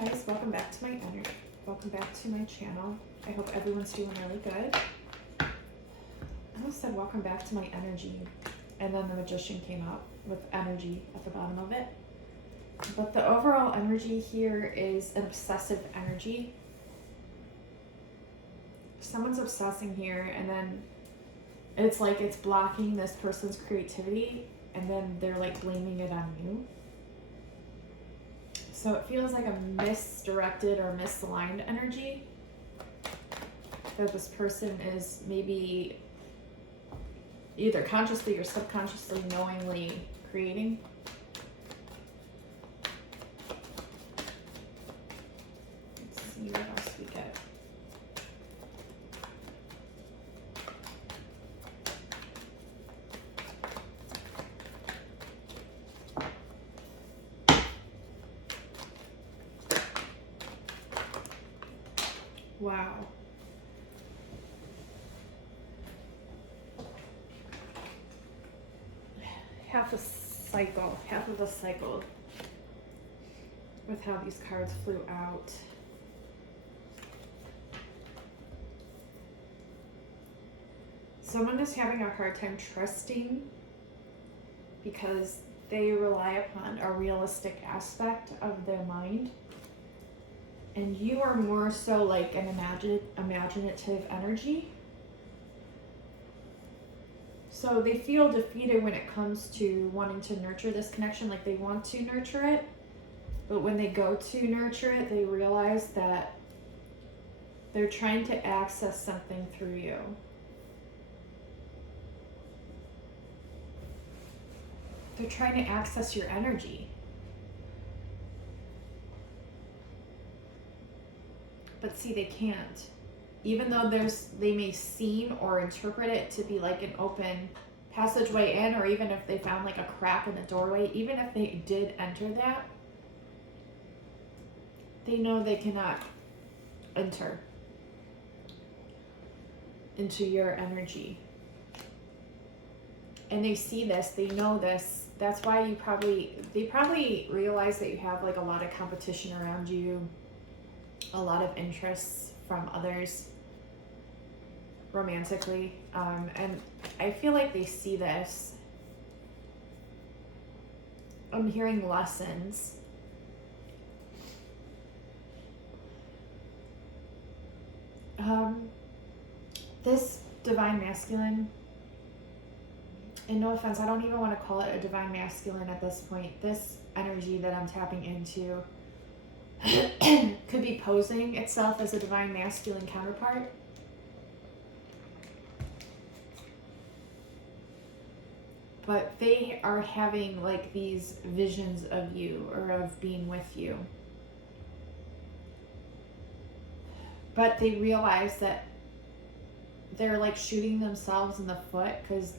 guys, welcome back to my channel. I hope everyone's doing really good. I almost said welcome back to my energy, and then the Magician came out with energy at the bottom of it. But the overall energy here is an obsessive energy. Someone's obsessing here, and then it's like it's blocking this person's creativity, and then they're like blaming it on you. So it feels like a misdirected or misaligned energy that this person is maybe either consciously or subconsciously knowingly creating. Let's see what else we get. Wow. Half of a cycle with how these cards flew out. Someone is having a hard time trusting because they rely upon a realistic aspect of their mind. And you are more so like an imaginative energy. So they feel defeated when it comes to wanting to nurture this connection, like they want to nurture it. But when they go to nurture it, they realize that they're trying to access something through you. They're trying to access your energy. But see, they can't. Even though they may seem or interpret it to be like an open passageway in, or even if they found like a crack in the doorway, even if they did enter that, they know they cannot enter into your energy. And they see this, they know this. That's why they probably realize that you have like a lot of competition around you, a lot of interests from others romantically, and I feel like they see this. I'm hearing lessons. This divine masculine, and no offense, I don't even want to call it a divine masculine at this point. This energy that I'm tapping into could be posing itself as a divine masculine counterpart. But they are having like these visions of you or of being with you. But they realize that they're like shooting themselves in the foot because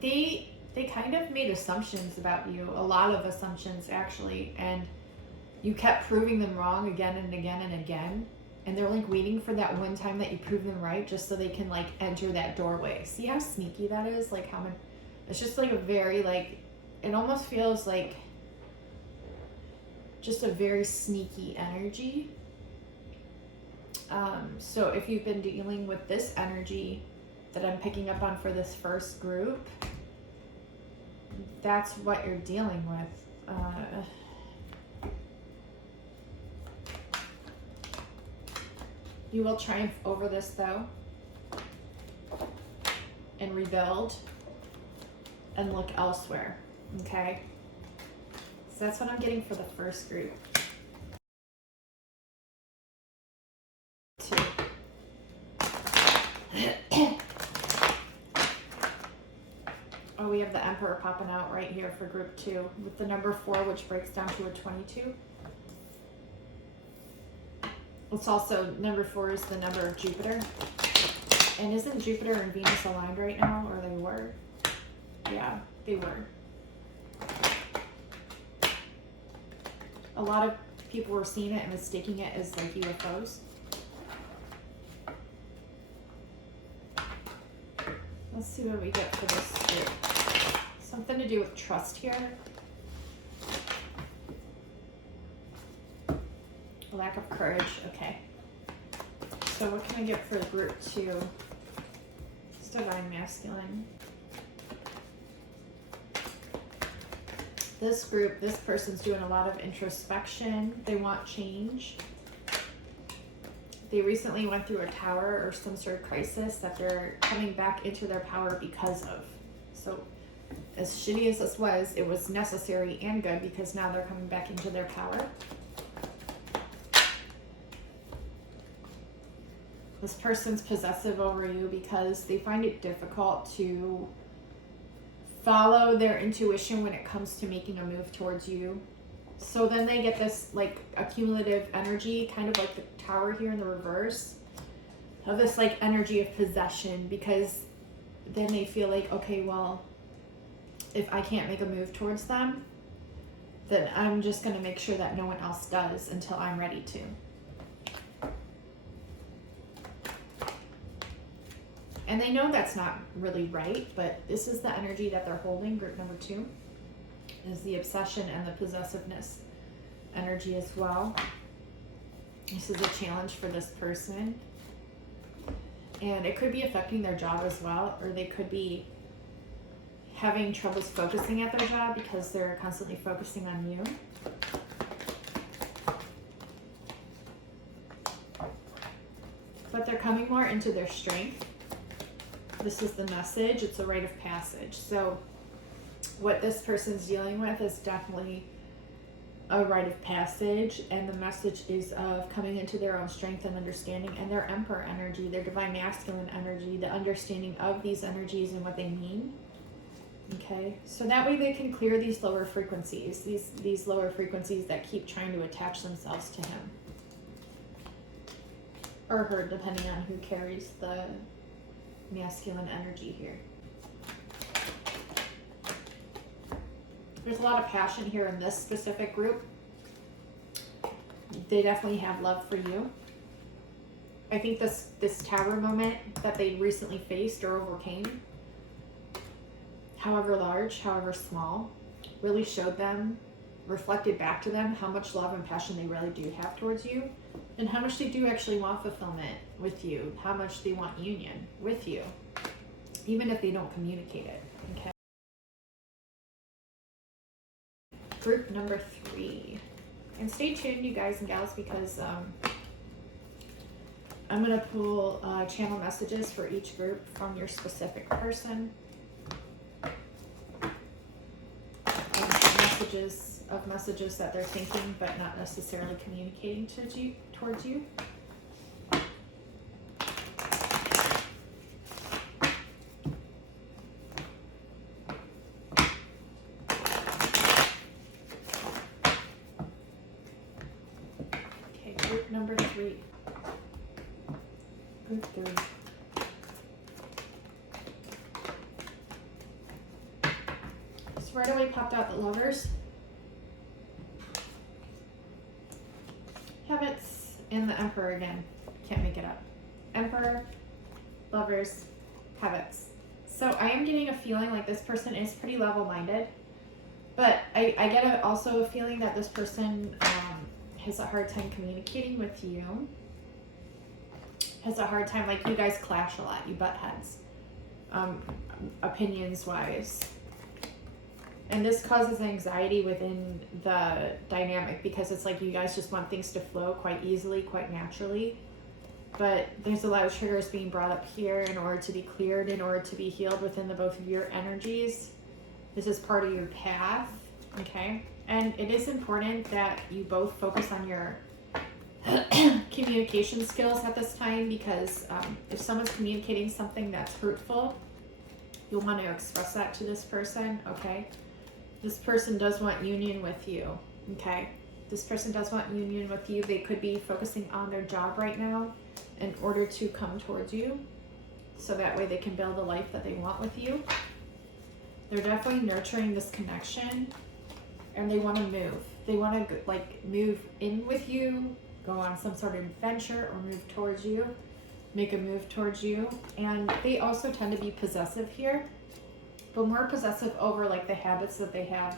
they kind of made assumptions about you, a lot of assumptions actually, and you kept proving them wrong again and again and again, and they're like waiting for that one time that you prove them right just so they can like enter that doorway. See how sneaky that is? Like how many, it's just like a very like, it almost feels like just a very sneaky energy. So if you've been dealing with this energy that I'm picking up on for this first group, that's what you're dealing with. You will triumph over this though, and rebuild and look elsewhere, okay? So that's what I'm getting for the first group. Two. Oh, we have the Emperor popping out right here for group 2 with the number 4, which breaks down to a 22. It's also, number 4 is the number of Jupiter. And isn't Jupiter and Venus aligned right now? Or they were? Yeah, they were. A lot of people were seeing it and mistaking it as like UFOs. Let's see what we get for this group. Something to do with trust here. Lack of courage. Okay. So what can I get for group 2? It's Divine Masculine. This group, this person's doing a lot of introspection. They want change. They recently went through a tower or some sort of crisis that they're coming back into their power because of. So as shitty as this was, it was necessary and good because now they're coming back into their power. This person's possessive over you because they find it difficult to follow their intuition when it comes to making a move towards you. So then they get this like accumulative energy, kind of like the tower here in the reverse, of this like energy of possession, because then they feel like, okay, well, if I can't make a move towards them, then I'm just going to make sure that no one else does until I'm ready to. And they know that's not really right, but this is the energy that they're holding. Group number 2 is the obsession and the possessiveness energy as well. This is a challenge for this person. And it could be affecting their job as well, or they could be having troubles focusing at their job because they're constantly focusing on you. But they're coming more into their strength. This is the message. It's a rite of passage. So what this person's dealing with is definitely a rite of passage, and the message is of coming into their own strength and understanding, and their Emperor energy, their Divine Masculine energy, the understanding of these energies and what they mean. Okay, so that way they can clear these lower frequencies, these lower frequencies that keep trying to attach themselves to him or her, depending on who carries the masculine energy here. There's a lot of passion here in this specific group. They definitely have love for you. I think this tower moment that they recently faced or overcame, however large, however small, really showed them, reflected back to them how much love and passion they really do have towards you, and how much they do actually want fulfillment with you, how much they want union with you, even if they don't communicate it. Okay. Group number 3. And stay tuned, you guys and gals, because I'm going to pull channel messages for each group from your specific person. Messages that they're thinking but not necessarily communicating towards you. Okay, group number 3. Group 3. So right away popped out the Lovers. Habits, and the Emperor again. Can't make it up. Emperor, Lovers, habits. So I am getting a feeling like this person is pretty level-minded, but I get also a feeling that this person has a hard time communicating with you. Has a hard time, like you guys clash a lot, you butt heads, opinions-wise. And this causes anxiety within the dynamic because it's like you guys just want things to flow quite easily, quite naturally. But there's a lot of triggers being brought up here in order to be cleared, in order to be healed within the both of your energies. This is part of your path, okay? And it is important that you both focus on your communication skills at this time, because if someone's communicating something that's hurtful, you'll want to express that to this person, okay? This person does want union with you, okay? This person does want union with you. They could be focusing on their job right now in order to come towards you, so that way they can build a life that they want with you. They're definitely nurturing this connection, and they want to move. They want to like move in with you, go on some sort of adventure, or move towards you, make a move towards you. And they also tend to be possessive here, but more possessive over like the habits that they have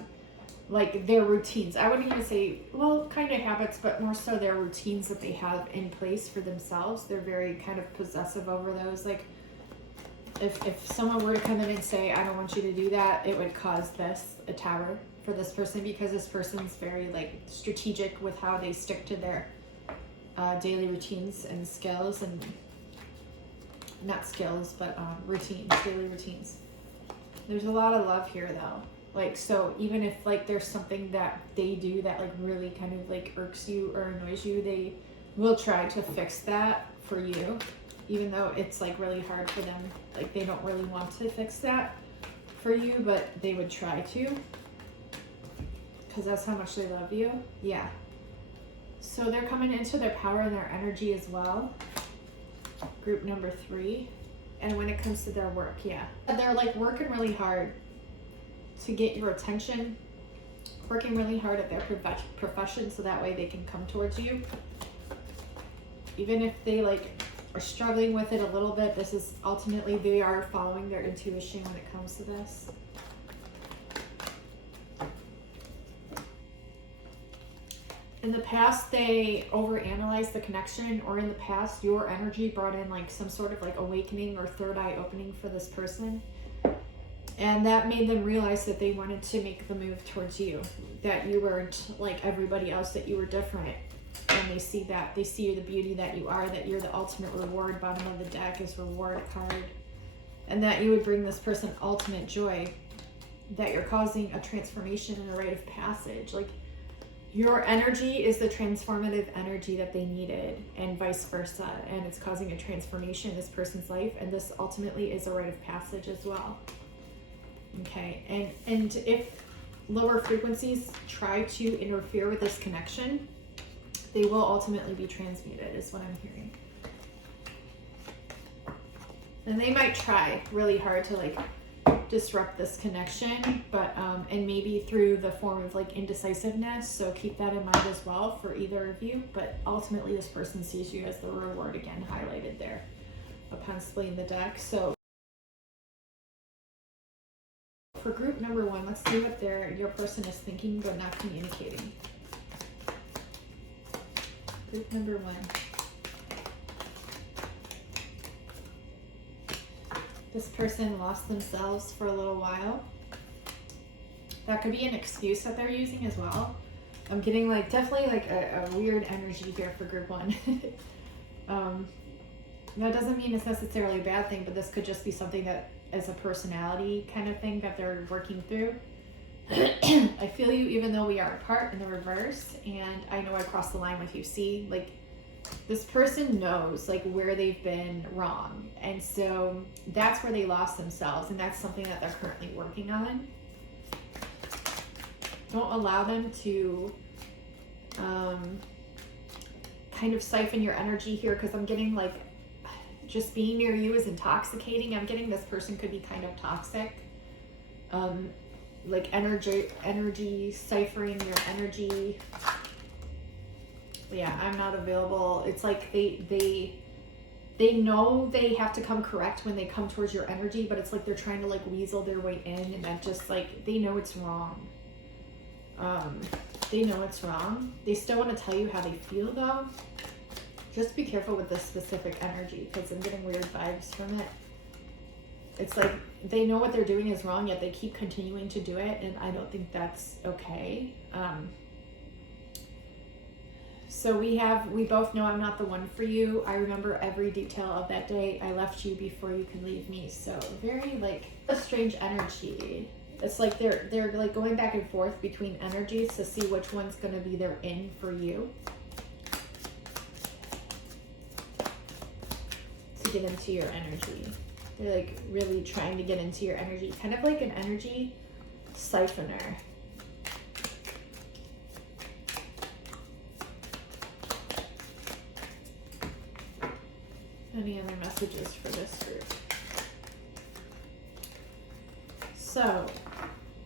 like their routines. I wouldn't even say, well, kind of habits, but more so their routines that they have in place for themselves. They're very kind of possessive over those. Like if someone were to come in and say, I don't want you to do that, it would cause a tower for this person, because this person's very like strategic with how they stick to their daily routines and skills, and not skills, but routines, daily routines. There's a lot of love here though. Like, so even if like there's something that they do that like really kind of like irks you or annoys you, they will try to fix that for you, even though it's like really hard for them. Like they don't really want to fix that for you, but they would try to, because that's how much they love you. Yeah. So they're coming into their power and their energy as well. Group number 3. And when it comes to their work, yeah, they're like working really hard to get your attention, working really hard at their profession, so that way they can come towards you. Even if they like are struggling with it a little bit, this is ultimately, they are following their intuition when it comes to this. In the past, they overanalyzed the connection, or in the past, your energy brought in like some sort of like awakening or third eye opening for this person. And that made them realize that they wanted to make the move towards you, that you weren't like everybody else, that you were different. And they see that, they see the beauty that you are, that you're the ultimate reward. Bottom of the deck is reward card. And that you would bring this person ultimate joy, that you're causing a transformation and a rite of passage. Like, your energy is the transformative energy that they needed, and vice versa. And it's causing a transformation in this person's life. And this ultimately is a rite of passage as well. Okay, and if lower frequencies try to interfere with this connection, they will ultimately be transmuted, is what I'm hearing. And they might try really hard to like disrupt this connection, but and maybe through the form of like indecisiveness, so keep that in mind as well for either of you. But ultimately this person sees you as the reward, again highlighted there upon splitting the deck. So for group number 1, let's see what your person is thinking but not communicating. Group number 1. This person lost themselves for a little while. That could be an excuse that they're using as well. I'm getting like definitely like a weird energy here for group 1. That doesn't mean it's necessarily a bad thing, but this could just be something that as a personality kind of thing that they're working through. I feel you even though we are apart in the reverse, and I know I crossed the line with you. See, like this person knows like where they've been wrong, and so that's where they lost themselves, and that's something that they're currently working on. Don't allow them to kind of siphon your energy here, because I'm getting like just being near you is intoxicating. I'm getting this person could be kind of toxic. Like energy ciphering your energy. Yeah, I'm not available. It's like they know they have to come correct when they come towards your energy, but it's like they're trying to like weasel their way in, and that just like they know it's wrong. They know it's wrong. They still want to tell you how they feel though. Just be careful with this specific energy, because I'm getting weird vibes from it. It's like they know what they're doing is wrong, yet they keep continuing to do it, and I don't think that's okay. So we both know I'm not the one for you. I remember every detail of that day. I left you before you could leave me. So very like a strange energy. It's like they're like going back and forth between energies to see which one's gonna be their in for you. To get into your energy. They're like really trying to get into your energy. Kind of like an energy siphoner. Any other messages for this group? So,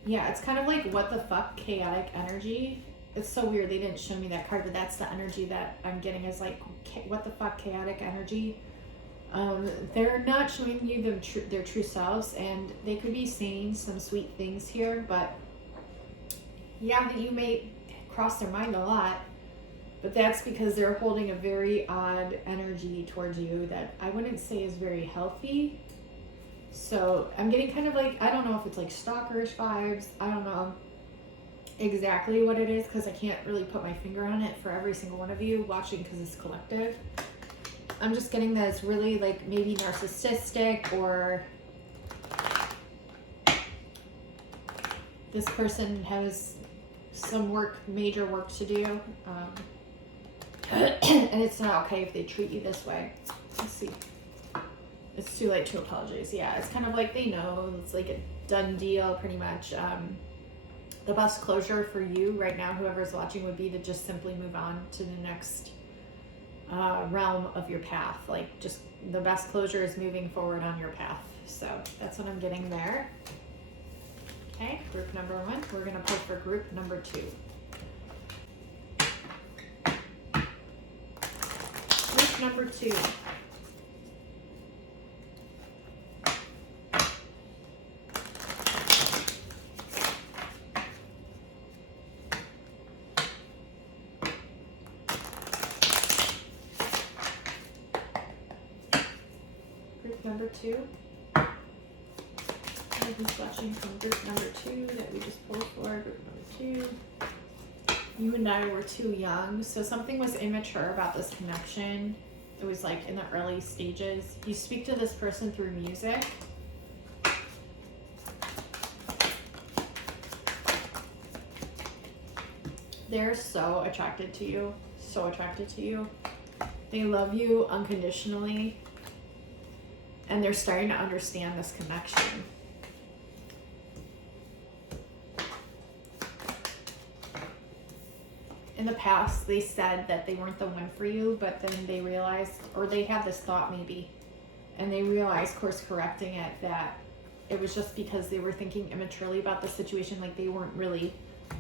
yeah, it's kind of like what the fuck chaotic energy. It's so weird they didn't show me that card, but that's the energy that I'm getting is like what the fuck chaotic energy. They're not showing you their true selves, and they could be saying some sweet things here, but yeah, that you may cross their mind a lot, but that's because they're holding a very odd energy towards you that I wouldn't say is very healthy. So I'm getting kind of like, I don't know if it's like stalkerish vibes. I don't know exactly what it is because I can't really put my finger on it for every single one of you watching because it's collective. I'm just getting that it's really like maybe narcissistic, or this person has some major work to do. And it's not okay if they treat you this way. Let's see. It's too late to apologize. Yeah, it's kind of like they know. It's like a done deal pretty much. The best closure for you right now, whoever's watching, would be to just simply move on to the next realm of your path. Like, just the best closure is moving forward on your path. So that's what I'm getting there. Okay, group number 1. We're going to pull for group number 2. Group number 2. Number 2. Who's watching from group number 2 that we just pulled for? Group number 2. You and I were too young, so something was immature about this connection. It was like in the early stages. You speak to this person through music. They're so attracted to you. So attracted to you. They love you unconditionally. And they're starting to understand this connection. In the past, they said that they weren't the one for you, but then they realized, or they had this thought maybe, and they realized, course correcting it, that it was just because they were thinking immaturely about the situation, like they weren't really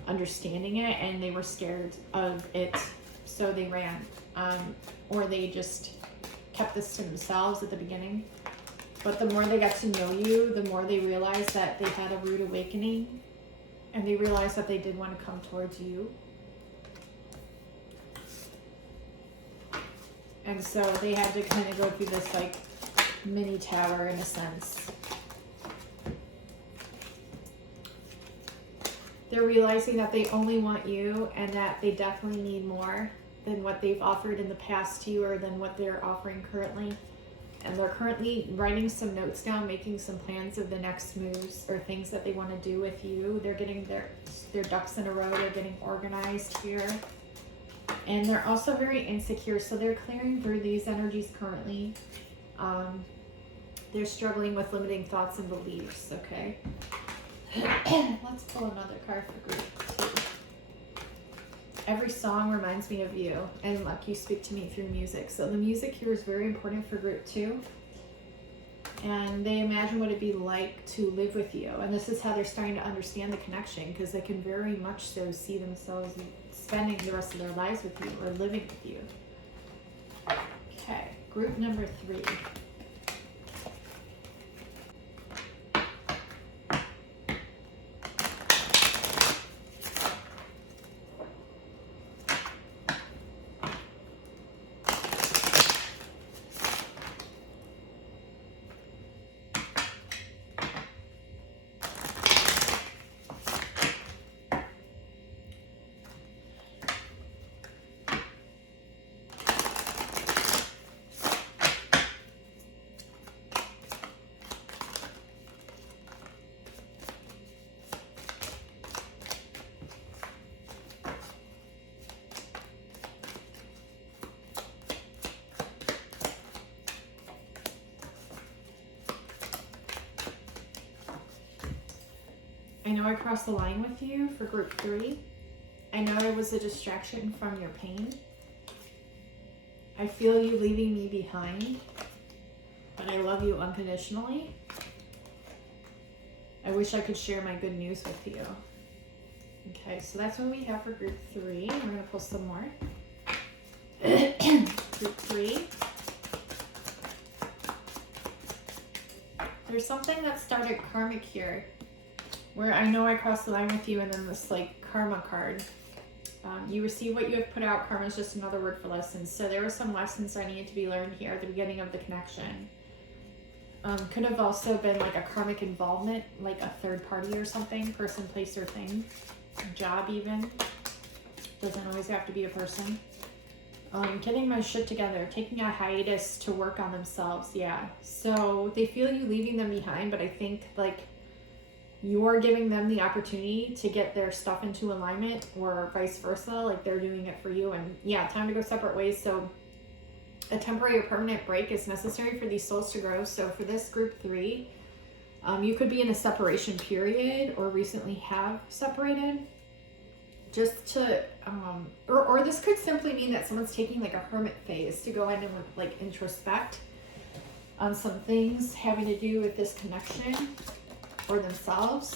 understanding it, and they were scared of it, so they ran. Or they just kept this to themselves at the beginning. But the more they got to know you, the more they realized that they had a rude awakening, and they realized that they did want to come towards you. And so they had to kind of go through this like mini tower in a sense. They're realizing that they only want you, and that they definitely need more than what they've offered in the past to you, or than what they're offering currently. And they're currently writing some notes down, making some plans of the next moves or things that they want to do with you. They're getting their ducks in a row. They're getting organized here. And they're also very insecure, so they're clearing through these energies currently. They're struggling with limiting thoughts and beliefs, okay? Let's pull another card for group 2. Every song reminds me of you, and luck, you speak to me through music. So the music here is very important for group 2. And they imagine what it'd be like to live with you. And this is how they're starting to understand the connection, because they can very much so see themselves spending the rest of their lives with you, or living with you. Okay, group number 3. I know I crossed the line with you for group 3. I know I was a distraction from your pain. I feel you leaving me behind, but I love you unconditionally. I wish I could share my good news with you. Okay, so that's what we have for group 3. We're going to pull some more. Group 3. There's something that started karmic here. where I know I crossed the line with you, and then this like karma card. You receive what you have put out. Karma is just another word for lessons. So there were some lessons that needed to be learned here at the beginning of the connection. Could have also been like a karmic involvement, like a third party or something, person, place, or thing. Job even. Doesn't always have to be a person. Getting my shit together, taking a hiatus to work on themselves. Yeah. So they feel you leaving them behind, but I think like you're giving them the opportunity to get their stuff into alignment, or vice versa. Like they're doing it for you. And yeah, time to go separate ways. So a temporary or permanent break is necessary for these souls to grow. So for this group 3, you could be in a separation period or recently have separated. Just to, or this could simply mean that someone's taking like a hermit phase to go in and like introspect on some things having to do with this connection or themselves.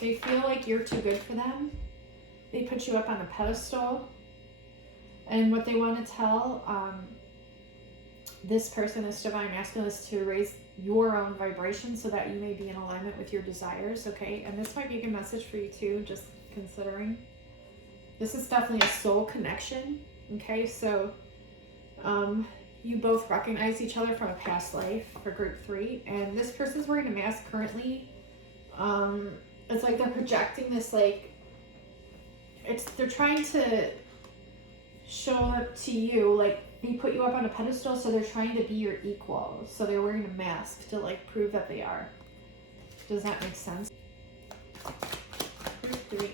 They feel like you're too good for them. They put you up on a pedestal. And what they want to tell this person, this divine masculine, is to raise your own vibration so that you may be in alignment with your desires, okay? And this might be a good message for you too, just considering. This is definitely a soul connection, okay? So you both recognize each other from a past life for group 3, and this person's wearing a mask currently. It's like they're projecting this, like, they're trying to show up to you, like, they put you up on a pedestal, so they're trying to be your equal. So they're wearing a mask to like prove that they are. Does that make sense? Group 3.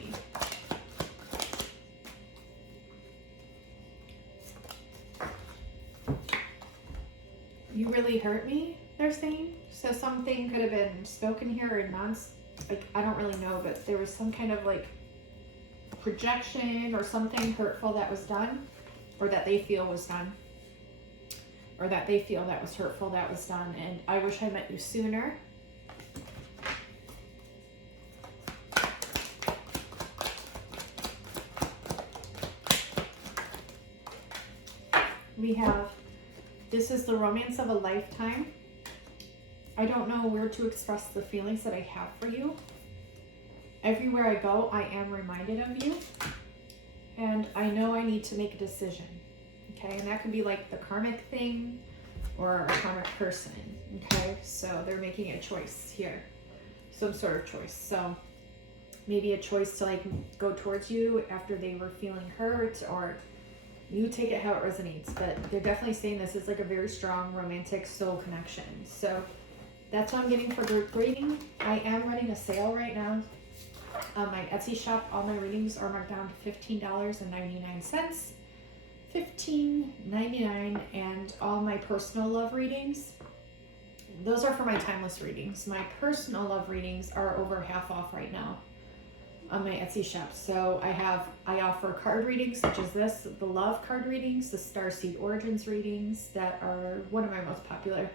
You really hurt me, they're saying. So something could have been spoken here or like, I don't really know, but there was some kind of like projection or something hurtful that was done, or that they feel was done, or that they feel that was hurtful that was done, and I wish I met you sooner. We have, this is the romance of a lifetime. I don't know where to express the feelings that I have for you. Everywhere I go, I am reminded of you. And I know I need to make a decision, okay? And that could be like the karmic thing or a karmic person, okay? So they're making a choice here, some sort of choice. So maybe a choice to like go towards you after they were feeling hurt, or you take it how it resonates. But they're definitely saying this is like a very strong romantic soul connection. So that's what I'm getting for group reading. I am running a sale right now. On my Etsy shop, all my readings are marked down to $15.99. $15.99, and all my personal love readings, those are for my timeless readings. My personal love readings are over half off right now on my Etsy shop. So I offer card readings such as this, the love card readings, the Starseed Origins readings that are one of my most popular,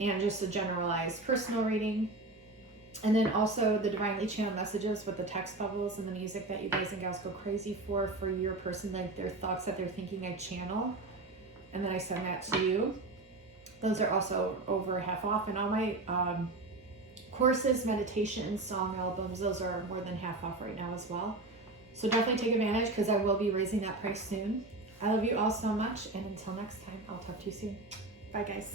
and just a generalized personal reading. And then also the divinely channeled messages with the text bubbles and the music that you guys and gals go crazy for your person, like their thoughts that they're thinking, I channel, and then I send that to you. Those are also over half off. And all my courses, meditations, song albums, those are more than half off right now as well. So definitely take advantage, because I will be raising that price soon. I love you all so much, and until next time, I'll talk to you soon. Bye guys.